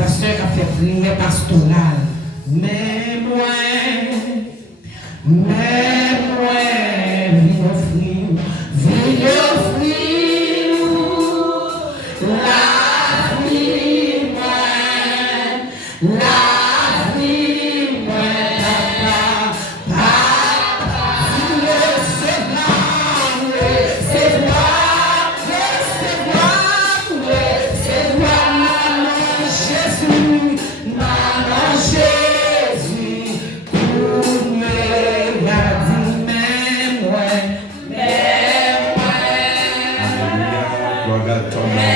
pasteur a fait prière pastorale. Mais moi, viens offrir la vie, la vie, papa, maman Jésus, pour me garder, même ouais. Alléluia, gloire à ton nom.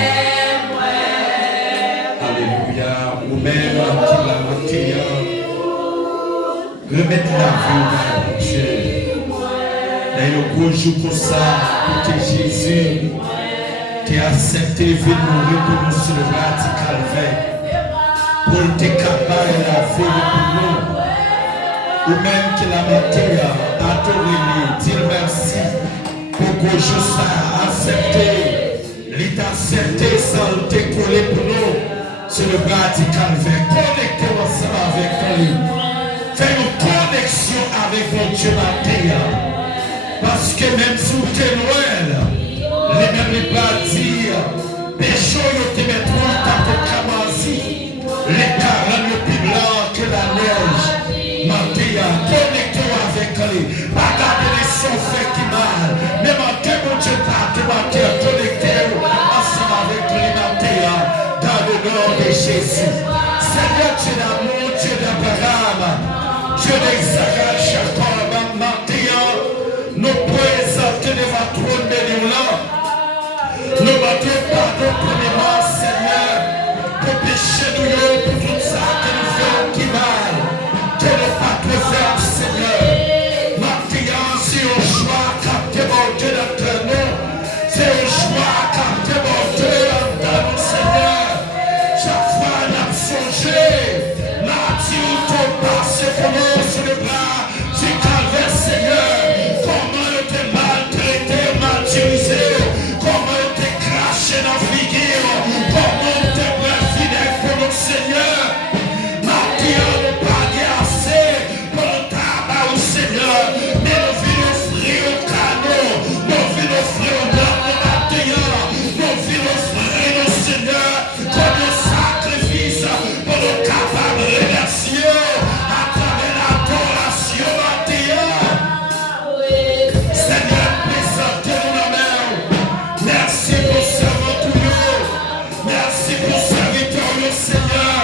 Alléluia, ou même qui l'a monté, remettre la vie dans Dieu. Dans le gros jour comme ça, que Jésus qui a accepté de mourir pour nous sur le bras du calvaire, pour te capable la vie pour nous, ou même qui l'a monté à adorer, dire merci pour que je sois accepté, il t'a accepté sans te coller pour nous sur le bras du calvaire. Connectez ensemble avec lui, fais une connexion avec mon Dieu matin, parce que même sous tes Noël, les mêmes les pas dire, péché yo te mettront dans ton camasi, les carènes le plus blanc que la neige. Matia, connectez-vous avec lui, pas garder les sons faits qui mal, mais mentez mon Dieu, Matia, connectez-vous ensemble avec lui, Matia, dans le nom de Jésus. Seigneur Dieu d'amour, Dieu d'Abraham, Dieu d'Isaac, Jacob, Matia, nous présentons devant trône de nous là. Nous battons pardon premièrement, Seigneur, pour pécher nous, pour tout ça que nous faisons qui mal, que nous pas te faire, Seigneur. Maintenant, c'est un choix capté mon Dieu d'entre nous, c'est un choix capté mon Dieu d'entre nous, Seigneur. Chaque fois, on a songé, Mathieu, ton passé pour nous sur le bras du calvaire, Seigneur. Comment on te maltraité, martyrisé, comment on te craché dans la figure, comment on te bref fidèle pour notre Seigneur. Mathieu, on n'a pas dit assez pour le tabac au Seigneur, mais nous venons offrir au canon, nous venons offrir au blanc de Mathieu, nous venons offrir au Seigneur comme un sacrifice pour nous capables de remercier à travers l'adoration Mathieu. Seigneur, présentez-nous la main. Merci pour servir tout le monde. Merci pour serviteur, le Seigneur.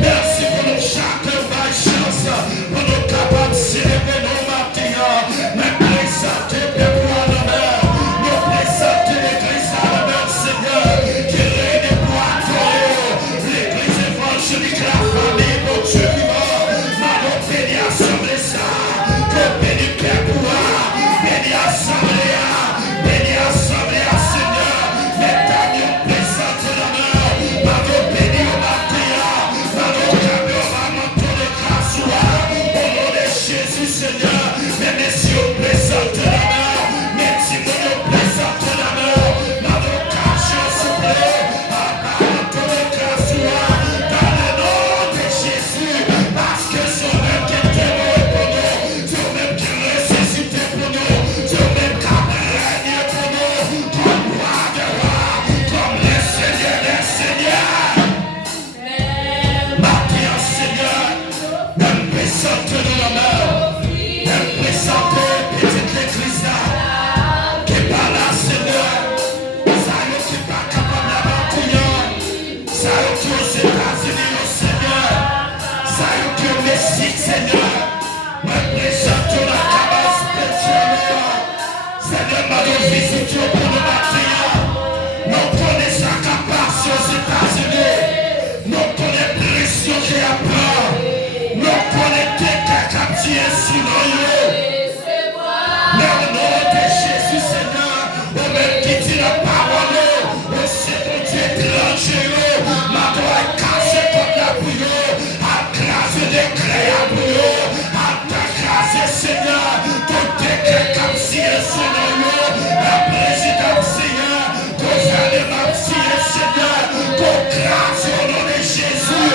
Merci pour nous chacun par chance, pour nous capables de célébrer nos matins. Mais présentez les poids de la mer. Nous présentez l'église à la mer, Seigneur, qui règne pour adorer. L'église évangélique, la famille, mon Dieu vivant. Nous bénis assemblée ça. Que bénis Père pouvoir. Bénis assemblée, Seigneur. Mais t'as mieux présenté la main. Nous bénis au matin. Nous camions, maman, pour les grâces. Au nom de Jésus, Seigneur. Mais messieurs, présentez la main. Mais si vous présentez la main. Nous cachons, s'il vous plaît. Maman, pour les grâces. Dans le nom de Jésus. Parce que c'est même qui est mort pour nous. C'est même qui est ressuscité pour nous. C'est même qui règne pour nous. Comme roi de roi. Comme le Seigneur des seigneurs. Matin, Seigneur. Même présentez-nous la main. Même présentez petite l'église là. Qui est pas là, Seigneur. Ça y est, qui n'est pas capable d'avantir. Ça y est, qui est aux États-Unis, au Seigneur. Ça y est, qui est au Mexique, Seigneur. Même présentez la cabane spirituelle. Seigneur, nous visitons pour le matin. Nous connaissons la capacité aux États-Unis. Nous connaissons la pression qui a peur. Nous connaissons quelqu'un qui a tué sur nous. Mais au nom de Jésus, Seigneur, au même qui dit la parole, au sait mon Dieu étranger, ma doigt est cassée comme la bouillon, à craser des craies à bouillon, à t'accraser, Seigneur, tout décret comme si et Seigneur, la présidence, Seigneur, gouvernement, Seigneur, qu'on crase au nom de Jésus,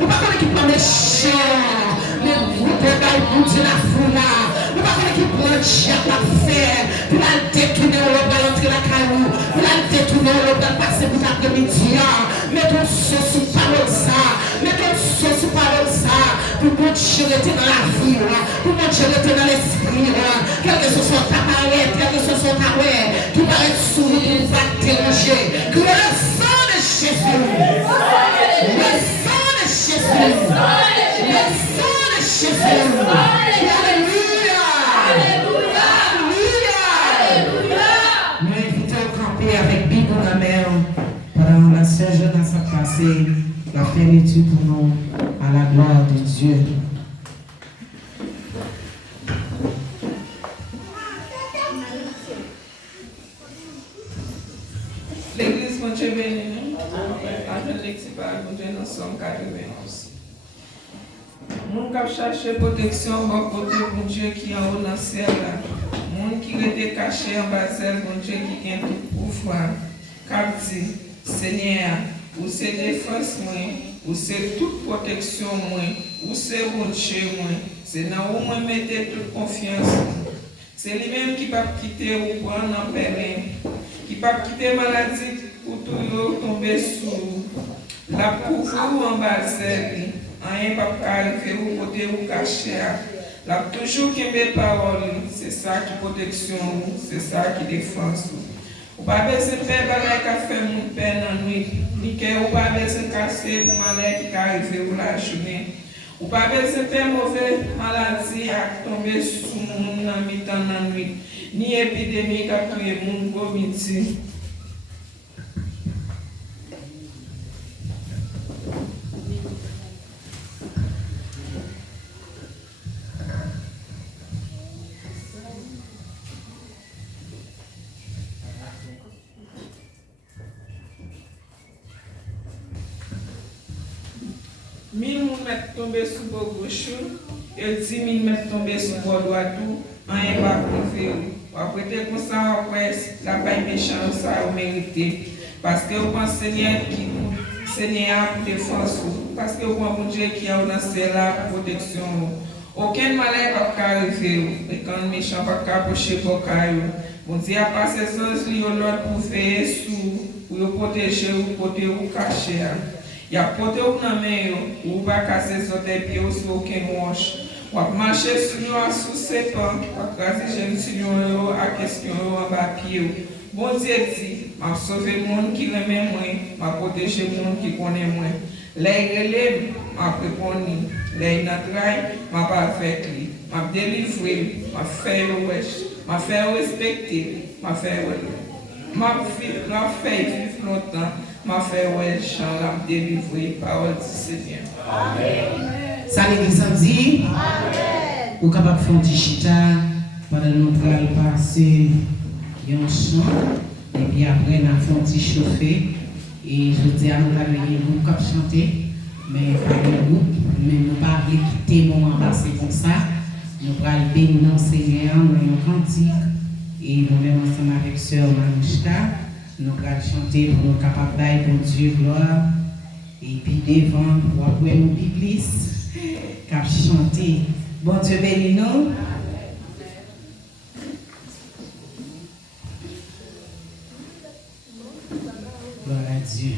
Ou pa konen ki pa me chan, me bagaille pou di la foula. Ou pa konen tout plan diable à faire pour la détourner au local entrer la caillou, pour la détourner au local passer pour l'après-midi. Mets ton son sous parole ça, mets ton son sous parole ça, pour mon Dieu rester dans la vie, pour mon Dieu rester dans l'esprit, quel que ce soit ta parole, quel que ce soit ta ouais, tout va être sourd, tout va te déranger. Que le sang de Jésus, le sang de Jésus, le sang de Jésus, alléluia, alléluia, alléluia. Nous invitons à camper avec Bible dans la mer pendant la sœur Jonas a passé la plénitude pour nous à la gloire de Dieu. L'église, mon Dieu béni, avec l'expérience, mon Dieu, nous sommes 91. Mon cap chercher protection, mon côté, mon Dieu qui est en haut dans le ciel. Mon qui était caché en bas, mon Dieu qui a tout pouvoir. Cap dit, Seigneur, ou c'est défense, ou c'est toute protection, ou c'est bon Dieu, c'est dans où moi mettez toute confiance. C'est lui-même qui va quitter ou prendre en pèlerin, qui va quitter maladie pour tout tomber sous la couvre en bas, rien pas arriver ou côté ou cacher. La toujours qui met parole, c'est ça qui protection, c'est ça qui défense. Ou pas besoin de faire balai qui fait mon peine en nuit, ni que ou pas besoin de casser pour malheur qui arrive ou la journée. Ou pas besoin de faire mauvaise maladie à tomber sous mon dans mi-temps dans nuit, ni épidémie qui a tué mon beau midi. Mètres tombés sous le gauche et 10 000 mètres tombés sous le droit tout, rien pas privé. Après, comme ça, après, la paix méchante, ça a mérité. Parce que vous pensez que Seigneur a pour défense, parce que vous pensez que Dieu qui a lancé la protection. Aucun malheur ne peut arriver, et quand le méchant ne peut approcher pour caillou. Bon Dieu a passé sans lui pour veiller sous, pour protéger ou pour cacher. Il y a poté ou na main ou va casser sur des pieds ou sur aucun roche. Ou va marcher sur nous sous ses pas, ou va craser sur nous à question en bas pied. Bon Dieu dit, m'a sauvé le monde qui l'aime moi, m'a protégé le monde qui connaît moi. Les relève, m'a répondu. Les natrailles, m'a pas avec lui. M'a délivré, m'a fait wesh, m'a fait respecter, m'a fait vivre longtemps. M'a fait ouais, chant l'a délivré, parole du Seigneur. Amen. Ça l'église a dit. Amen. Ou capable de faire un petit chita pendant nous allons passer un chant et puis après nous avons un petit chauffé et je dis à nous allons un groupe qui chanter mais pas un groupe mais nous pas quitter mon moment passé comme ça nous allons bénir le Seigneur nous allons cantique et nous allons ensemble avec sœur Manushka. Nous allons chanter pour nous capables d'aller pour Dieu gloire. Et puis devant, pour après nos biblistes, qui chanter. Bon Dieu bénis nous. Gloire à Dieu.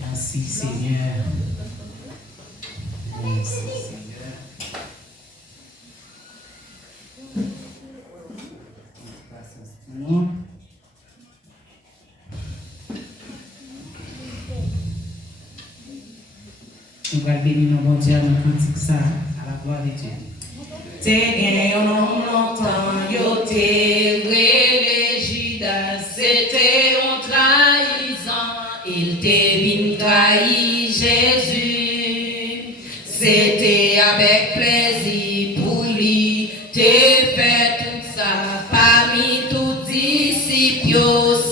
Merci Seigneur. Merci Seigneur. Non. On va bénir nos bon Dieu, on cantique ça à la gloire de Dieu. T'es longtemps, yo t'es Judas, c'était en trahison, il t'est bien trahi Jésus, c'était avec plaisir pour lui, t'es fait tout ça, parmi tous disciples,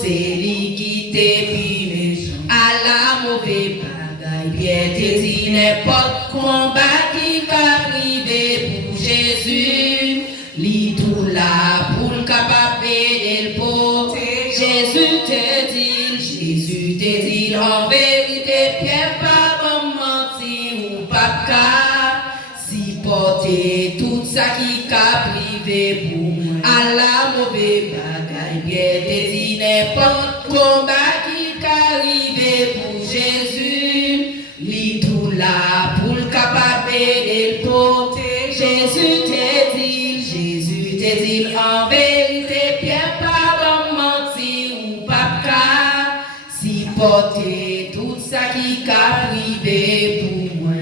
c'est lui qui t'est pris à la mauvaise bagaille, bien t'es dit n'importe combat qui va arriver pour Jésus, lui tout là pour le bagaille bien te dit n'importe combat qui t'arrive pour Jésus. Li tout là pour le capable de le porter. Jésus te dit en vérité, Pierre pas mentir ou pas si porter tout ça qui arrive pour moi.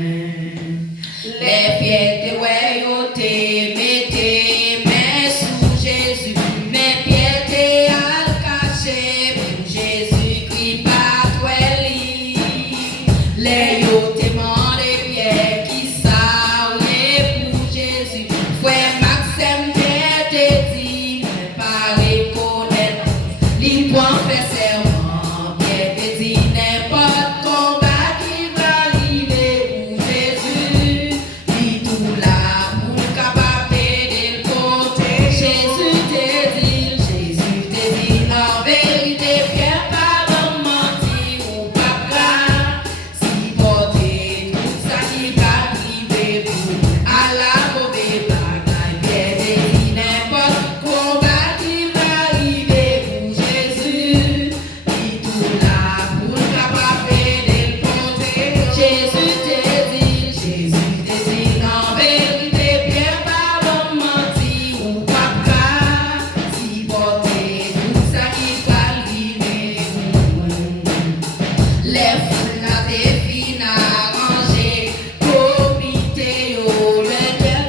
Les pieds de ouais, te mettez main sous Jésus, mes pieds te al caché pour Jésus-Christ pas toi li. Les yo te mandé pieds qui savent pour Jésus, frère Maxime te dit pas reconnaître, li point fait serment, Pierre te dit n'importe combat qui va arriver pour Jésus. Tout là pour capable de le porter. Jésus te dit en vérité, Pierre pas mentir ou pas si porter tout ça qui va arriver pour à la mauvaise bagaille. Pierre te dit n'importe combat qui va arriver pour Jésus. Tout là pour capable de le porter. Jésus te dit en vérité, Pierre pas mentir ou pas si porter tout ça qui va arriver. Les foules là des filles arrangées, comité au le Dieu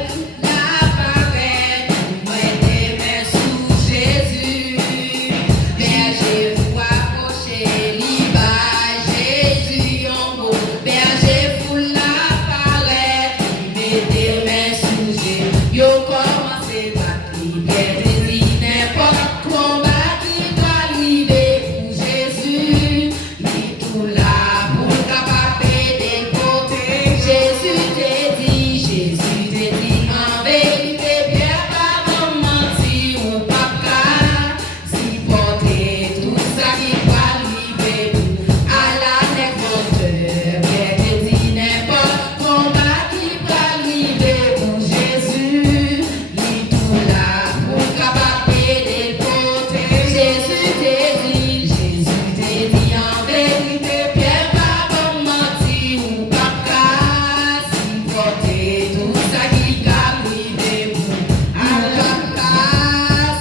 l'apparaît, mettez main sous Jésus. Berger vous approchez, liba Jésus en beau. Berger foule l'apparaît, mettez main sous Jésus. Yo commencez battre, Pierre te dit n'importe combat qui doit arriver pour Jésus. Ni tout là pour capable de le porter. Jésus te dit en vérité, Pierre pas mentir ou pas si porter tout ça qui va arriver pour à la nécroteur. Pierre te dit n'importe combat qui va arriver pour Jésus. Ni tout là pour capable de le porter. Jésus te dit en vérité, Pierre pas mentir ou pas si porter tout ça qui va arriver pour à la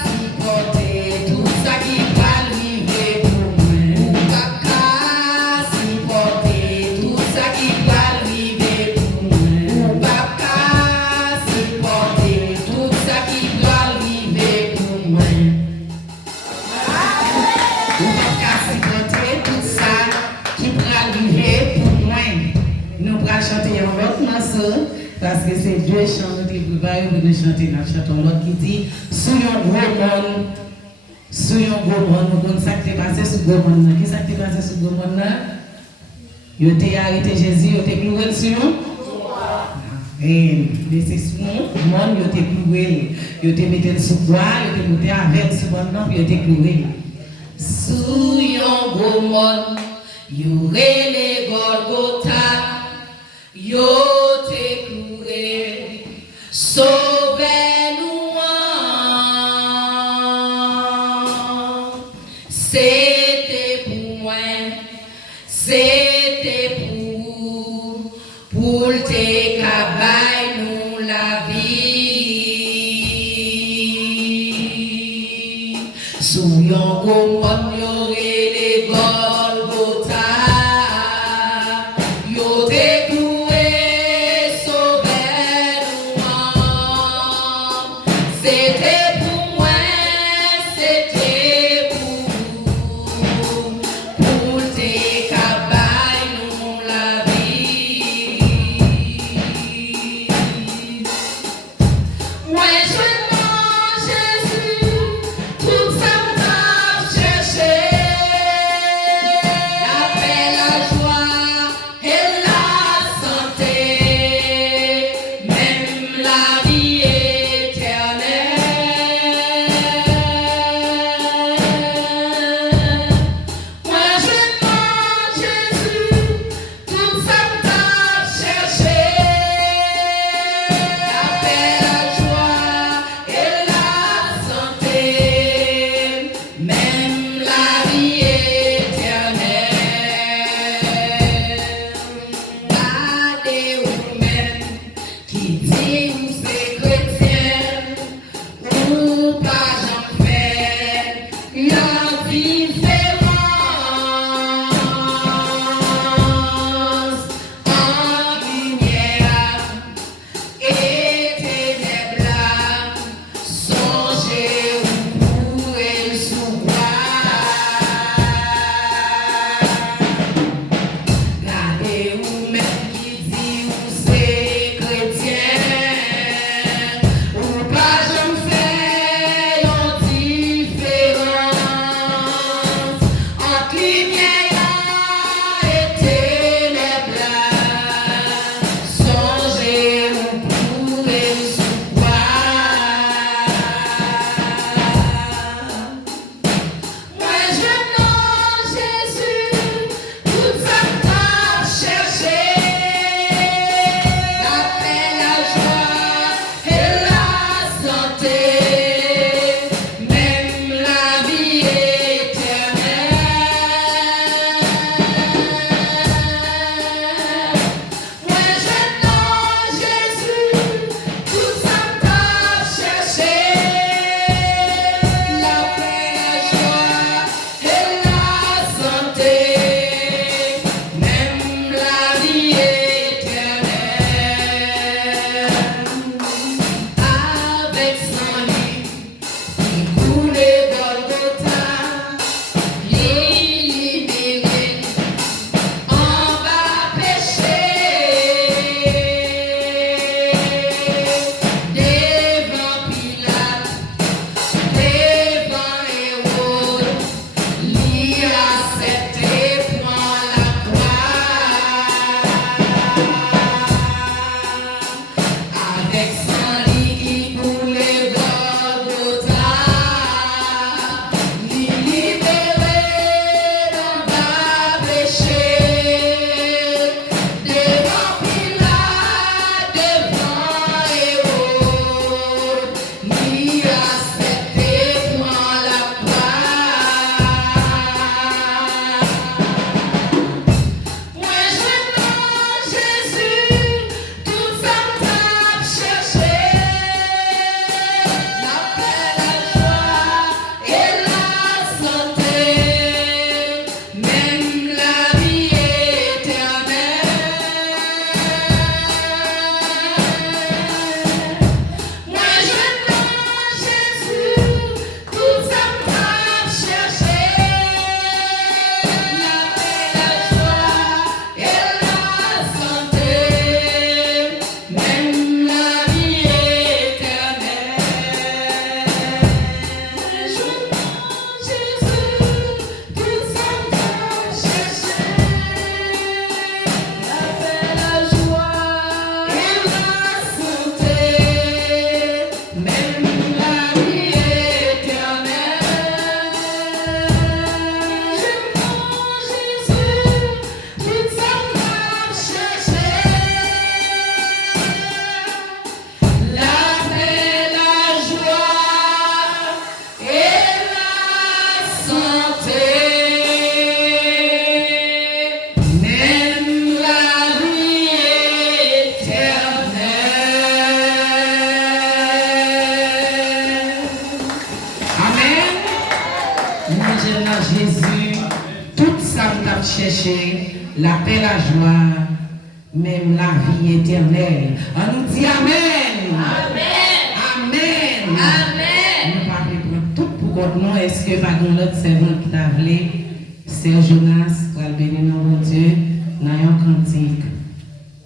si porter tout ça qui va arriver pour moi. Si porter tout ça qui va arriver pour moi. Si porter tout ça qui doit arriver pour moi. Ou pas qu'à supporter tout ça qui pourra arriver pour moi. Nous pourrons chanter un autre morceau parce que c'est deux chants que nous préparés pour nous chanter. Nous chantons l'autre qui dit Soyons gros monde. Soyons gros monde. Nous connaissons ça qui t'est passé sur gros monde. Qui ça qui t'est passé sur gros monde là? Yo t'es arrêté Jésus, yo t'es cloué sur nous. Et c'est sur nous, monde yo t'es cloué. Yo t'es mis sous bois, yo t'es monté avec ce monde là, puis yo t'es cloué. Sous yon gros monde, yo rele Golgotha, yo te cloué, sauvez-nous. C'était pour moi, c'était pour te cabaye nous la vie. Sous yon gros monde, yo rele Golgotha, yo te cloué, sauvez-nous. C'était pour moi, c'était pour te cabaye nous la vie. Ouais, je mange Jésus, tout ça m'a cherché. Dieu, dans Jésus, tout ça que tu as cherché, la paix, la joie, même la vie éternelle. On nous dit Amen. Amen. Amen. Amen. Nous parlons prendre tout pour votre nom. Est-ce que pas dans l'autre servant qui t'a appelé, c'est Jonas, pour le bénir dans mon Dieu, dans un cantique.